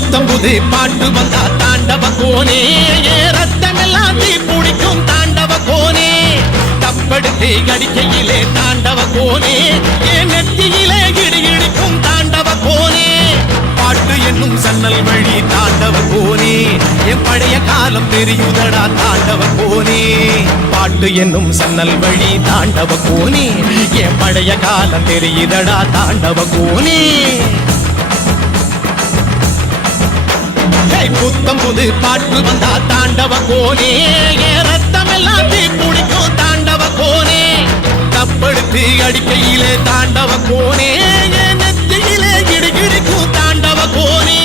புத்தம் புது பாட்டு வந்தா தாண்டவ கோனே ரத்தம் எல்லாம் தீ பிடிக்கும் தாண்டவ கோனே தப்படுத்தி அடிக்கையிலே தாண்டவ கோனே என் நெத்தியிலே இடி இடிக்கும் தாண்டவ கோனே பாட்டு என்னும் சன்னல் வழி தாண்டவ கோனே என் பழைய காலம் தெரியுதடா தாண்டவ கோனே பாட்டு என்னும் சன்னல் வழி தாண்டவ கோனே என் பழைய காலம் தெரியுதடா தாண்டவ கோனே புத்தம் புது பாட்டு வந்தா தாண்டவ கோனே ரத்தம் எல்லாம் தீ பிடிக்கும் தாண்டவ கோனே தப்படுத்தி அடிக்கையிலே தாண்டவ கோனே நெத்தியிலே இடி இடிக்கும் தாண்டவ கோனே